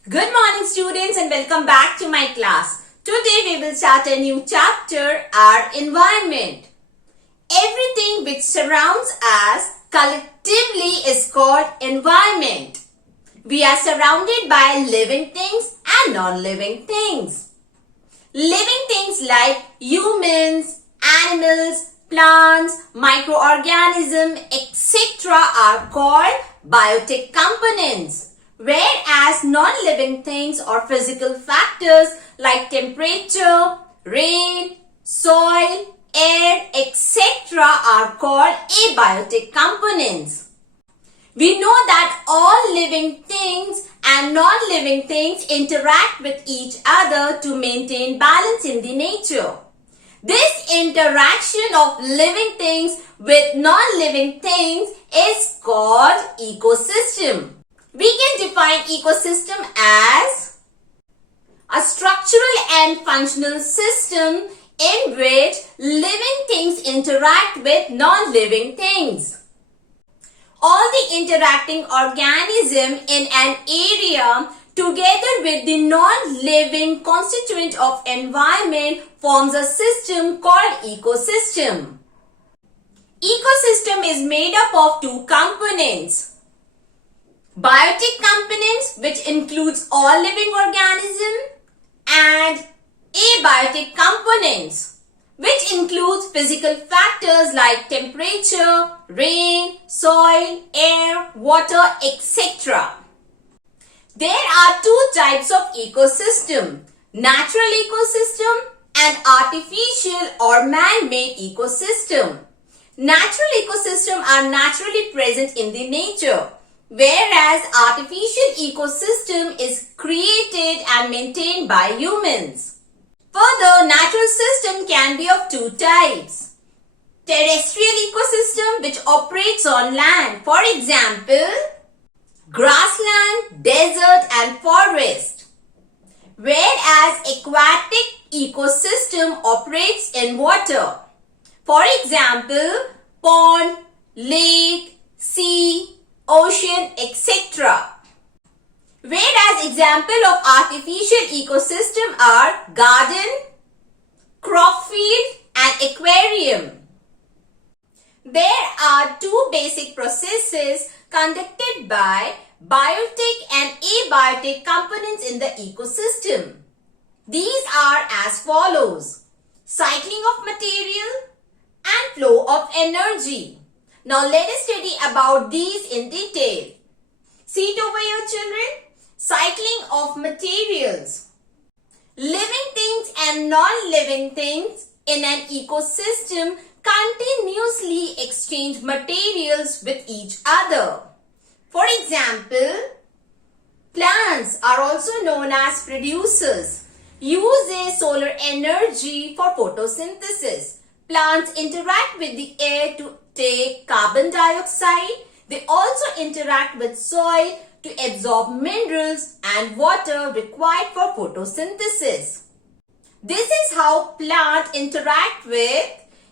Good morning students and welcome back to my class. Today we will start a new chapter, our environment. Everything which surrounds us collectively is called environment. We are surrounded by living things and non-living things. Living things like humans, animals, plants, microorganisms, etc. are called biotic components. Whereas non-living things or physical factors like temperature, rain, soil, air, etc. are called abiotic components. We know that all living things and non-living things interact with each other to maintain balance in the nature. This interaction of living things with non-living things is called ecosystem. We can define ecosystem as a structural and functional system in which living things interact with non-living things. All the interacting organisms in an area together with the non-living constituent of environment forms a system called ecosystem. Ecosystem is made up of two components. Biotic components, which includes all living organisms, and abiotic components, which includes physical factors like temperature, rain, soil, air, water, etc. There are two types of ecosystem, natural ecosystem and artificial or man-made ecosystem. Natural ecosystems are naturally present in the nature, whereas artificial ecosystem is created and maintained by humans. Further, natural system can be of two types. Terrestrial ecosystem which operates on land, for example, grassland, desert and forest. Whereas aquatic ecosystem operates in water. For example, pond, lake, sea, ocean, etc. Whereas example of artificial ecosystem are garden, crop field and aquarium. There are two basic processes conducted by biotic and abiotic components in the ecosystem. These are as follows: cycling of material and flow of energy. Now let us study about these in detail. See it over here, children. Cycling of materials. Living things and non-living things in an ecosystem continuously exchange materials with each other. For example, plants are also known as producers. Use solar energy for photosynthesis. Plants interact with the air to take carbon dioxide. They also interact with soil to absorb minerals and water required for photosynthesis. This is how plants interact with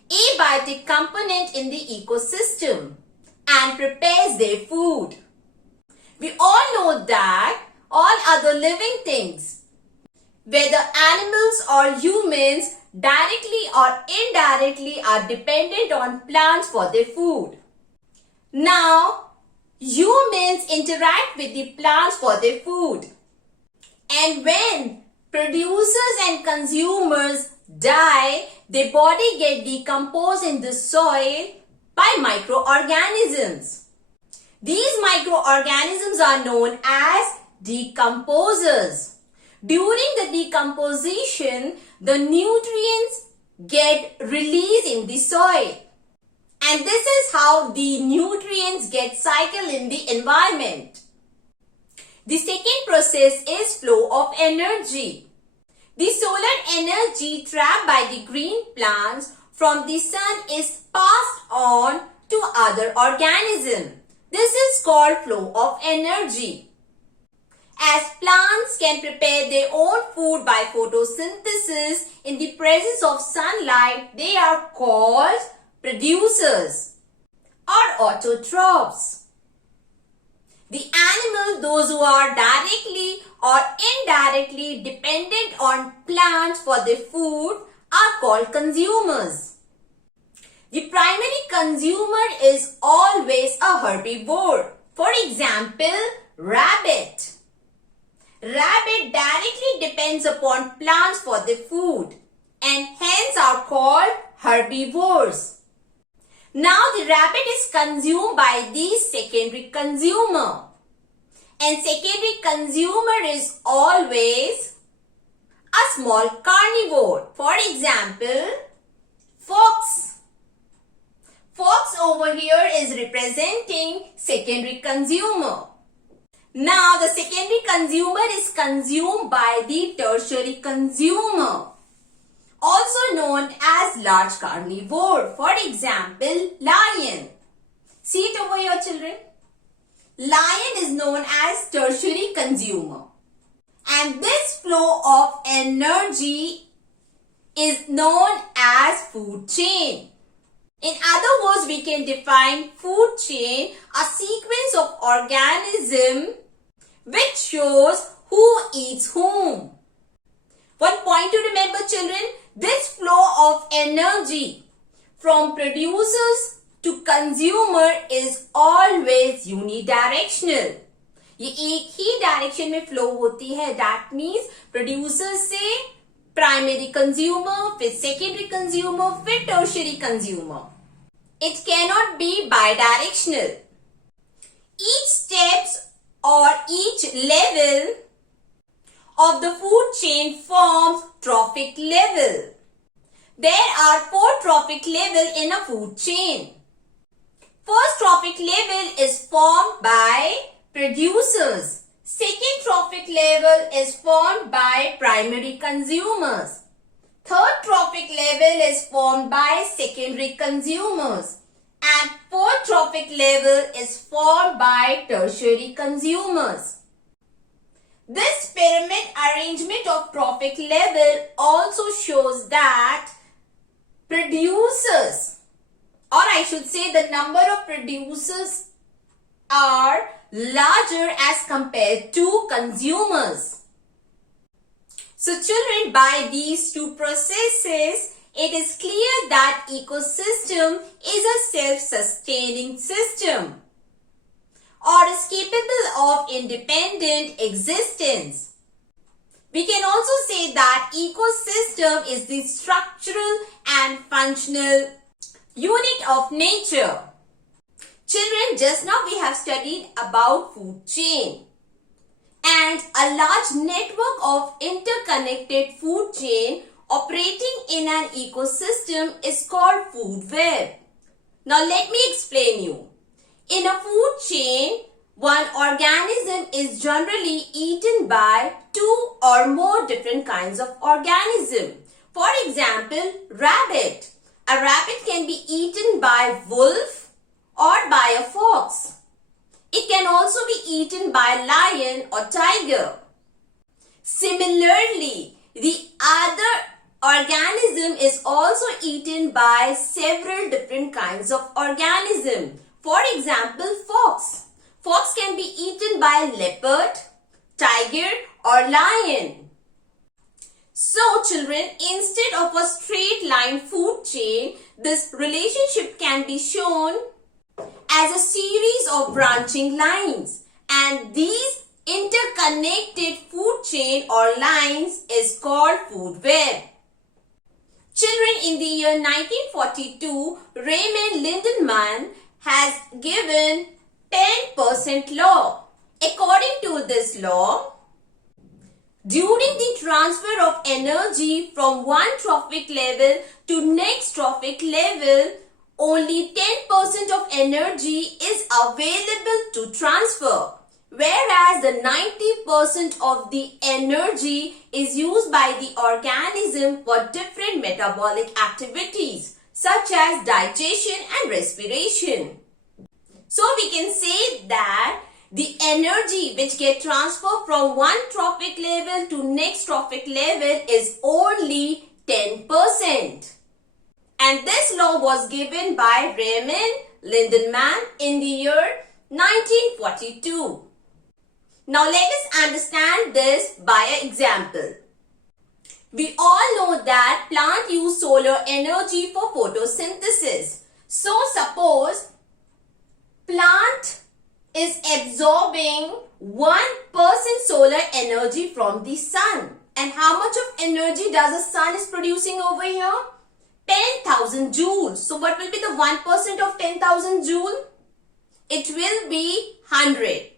abiotic component in the ecosystem and prepares their food. We all know that all other living things, whether animals or humans, directly or indirectly are dependent on plants for their food. Now, humans interact with the plants for their food. And when producers and consumers die, their body gets decomposed in the soil by microorganisms. These microorganisms are known as decomposers. During the decomposition, the nutrients get released in the soil. And this is how the nutrients get cycled in the environment. The second process is flow of energy. The solar energy trapped by the green plants from the sun is passed on to other organisms. This is called flow of energy. As plants can prepare their own food by photosynthesis in the presence of sunlight, they are called producers or autotrophs. The animals, those who are directly or indirectly dependent on plants for their food, are called consumers. The primary consumer is always a herbivore. For example, rabbit. Rabbit directly depends upon plants for their food and hence are called herbivores. Now the rabbit is consumed by the secondary consumer. And secondary consumer is always a small carnivore. For example, fox. Fox over here is representing secondary consumer. Now the secondary consumer is consumed by the tertiary consumer, also known as large carnivore. For example, lion. See it over here, children. Lion is known as tertiary consumer. And this flow of energy is known as food chain. In other words, we can define food chain, a sequence of organisms which shows who eats whom. One point to remember, children, this flow of energy from producers to consumer is always unidirectional. ये एक ही direction में flow होती है. That means producer से primary consumer, फिर secondary consumer, फिर tertiary consumer. It cannot be bidirectional. Each steps or each level of the food chain forms trophic level. There are 4 trophic levels in a food chain. First trophic level is formed by producers. Second trophic level is formed by primary consumers. Third trophic level is formed by secondary consumers. And fourth trophic level is formed by tertiary consumers. This pyramid arrangement of trophic level also shows that producers, or I should say the number of producers are larger as compared to consumers. So children, by these two processes, it is clear that ecosystem is a self-sustaining system or is capable of independent existence. We can also say that ecosystem is the structural and functional unit of nature. Children, just now we have studied about food chain. And a large network of interconnected food chain operating in an ecosystem is called food web. Now let me explain you. In a food chain, one organism is generally eaten by 2 or more different kinds of organism. For example, rabbit. A rabbit can be eaten by wolf or by a fox. It can also be eaten by lion or tiger. Similarly, the other organism is also eaten by several different kinds of organism. For example, fox. Fox can be eaten by leopard, tiger or lion. So children, instead of a straight line food chain, this relationship can be shown as a series of branching lines, and these interconnected food chain or lines is called food web. Children, in the year 1942, Raymond Lindenmann has given 10% law. According to this law, during the transfer of energy from one trophic level to next trophic level, only 10% of energy is available to transfer, whereas the 90% of the energy is used by the organism for different metabolic activities such as digestion and respiration. So we can say that the energy which gets transferred from one trophic level to next trophic level is only 10%. And this law was given by Raymond Lindenmann in the year 1942. Now let us understand this by an example. We all know that plants use solar energy for photosynthesis. So suppose plant is absorbing 1% solar energy from the sun. And how much of energy does the sun is producing over here? 10,000 joules. So what will be the 1% of 10,000 joule? It will be 100.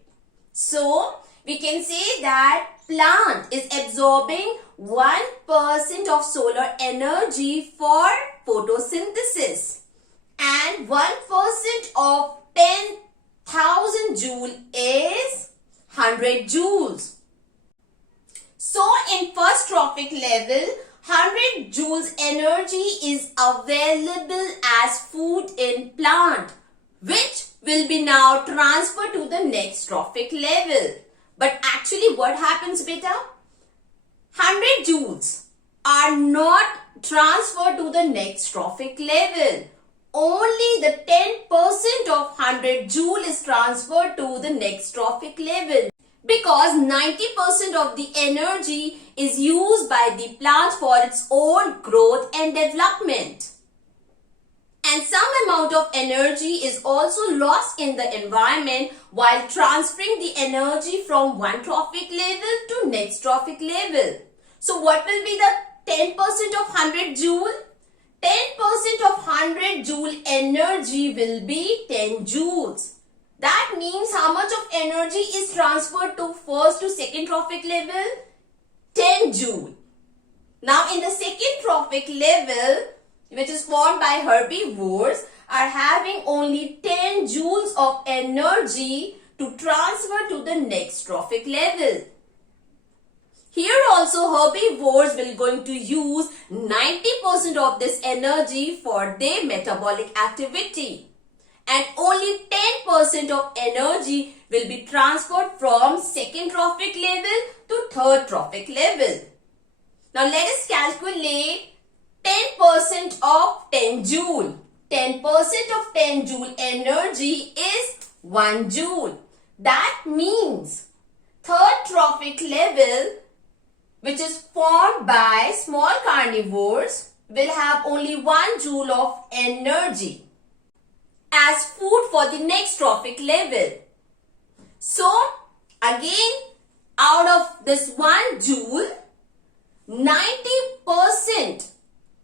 So we can say that plant is absorbing 1% of solar energy for photosynthesis. And 1% of 10,000 joule is 100 joules. So in first trophic level, 100 joules energy is available as food in plant, which will be now transferred to the next trophic level. But actually what happens, beta? 100 joules are not transferred to the next trophic level. Only the 10% of 100 joule is transferred to the next trophic level, because 90% of the energy is used by the plant for its own growth and development. And some amount of energy is also lost in the environment while transferring the energy from one trophic level to next trophic level. So what will be the 10% of 100 joule? 10% of 100 joule energy will be 10 joules. That means how much of energy is transferred to first to second trophic level? 10 joule. Now in the second trophic level, which is formed by herbivores, are having only 10 joules of energy to transfer to the next trophic level. Here also herbivores will going to use 90% of this energy for their metabolic activity. And only 10% of energy will be transferred from second trophic level to third trophic level. Now let us calculate 10% of 10 joule. 10% of 10 joule energy is 1 joule. That means third trophic level, which is formed by small carnivores, will have only 1 joule of energy as food for the next trophic level. So again, out of this 1 joule, 90%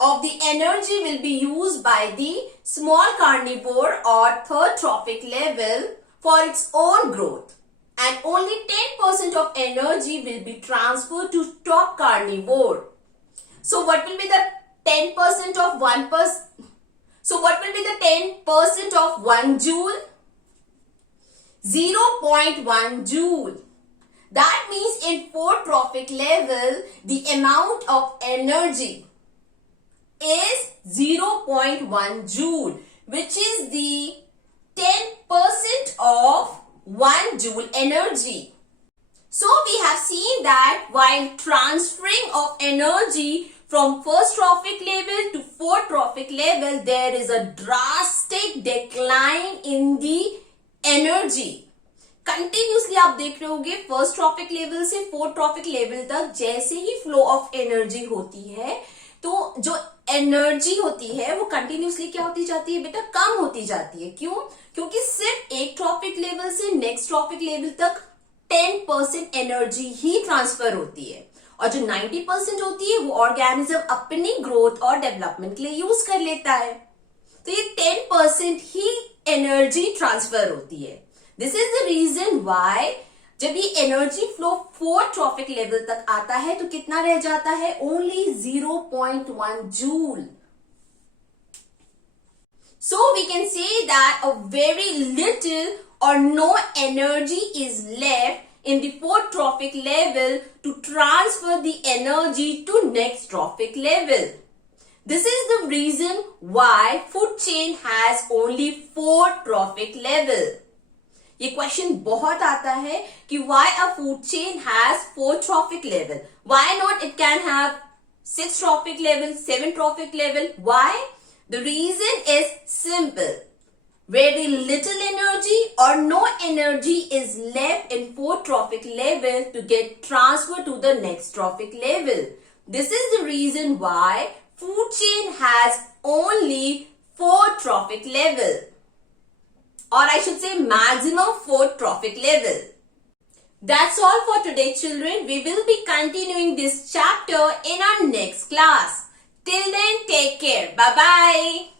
of the energy will be used by the small carnivore or third trophic level for its own growth. And only 10% of energy will be transferred to top carnivore. So what will be the 10% of 1%? So what will be the 10% of 1 joule? 0.1 joule. That means in fourth trophic level, the amount of energy is 0.1 joule, which is the 10% of 1 joule energy. So we have seen that while transferring of energy from first trophic level to fourth trophic level, there is a drastic decline in the energy. Continuously आप देख रहे होंगे first trophic level से fourth trophic level तक जैसे ही flow of energy होती है तो जो एनर्जी होती है वो कंटिन्यूसली क्या होती जाती है बेटा, कम होती जाती है. क्यों? क्योंकि सिर्फ एक ट्रॉफिक लेवल से नेक्स्ट ट्रॉफिक लेवल तक 10% एनर्जी ही ट्रांसफर होती है और जो 90% होती है वो ऑर्गेनिज्म अपनी ग्रोथ और डेवलपमेंट के लिए यूज कर लेता है. तो ये 10% ही एनर्जी ट्रांसफर होती है. This is the reason why जब ये energy flow fourth trophic level तक आता है तो कितना रह जाता है? Only 0.1 joule. So we can say that a very little or no energy is left in the fourth trophic level to transfer the energy to next trophic level. This is the reason why food chain has only 4 trophic level. ये question बहुत आता है कि why a food chain has 4 trophic level? Why not it can have 6 trophic level, 7 trophic level? Why? The reason is simple. Very little energy or no energy is left in fourth trophic level to get transferred to the next trophic level. This is the reason why food chain has only 4 trophic level, or I should say maximum 4 trophic level. That's all for today, children. We will be continuing this chapter in our next class. Till then, take care. Bye-bye.